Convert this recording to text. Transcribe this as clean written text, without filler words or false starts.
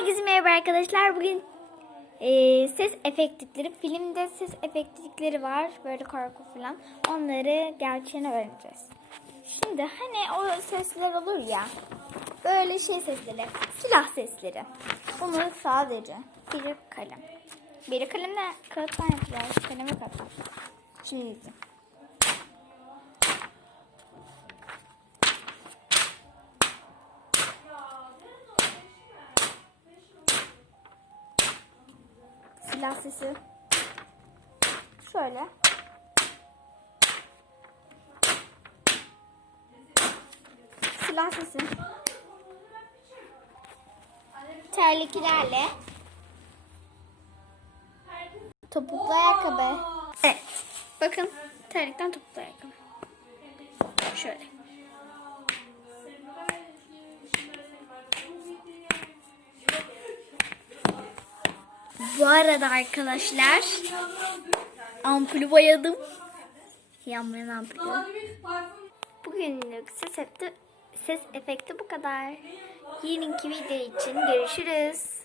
Herkese merhaba arkadaşlar. Bugün ses efektlikleri, filmde ses efektlikleri var. Böyle korku falan. Onları gerçeğini öğreneceğiz. Şimdi hani o sesler olur ya. Böyle şey sesleri. Silah sesleri. Bunu sadece bir kalem. Bir kalemle kağıttan yapacağız. Kalemi kağıttan. Şimdi izleyin. Silah sesi. Şöyle. Silah sesi. Terliklerle. Topuklu ayakkabı. Evet. Bakın. Terlikten topuklu ayakkabı. Şöyle. Bu arada arkadaşlar ampulü boyadım. Yanmayan ampulü. Bugünlük ses efekti bu kadar. Yarınki video için görüşürüz.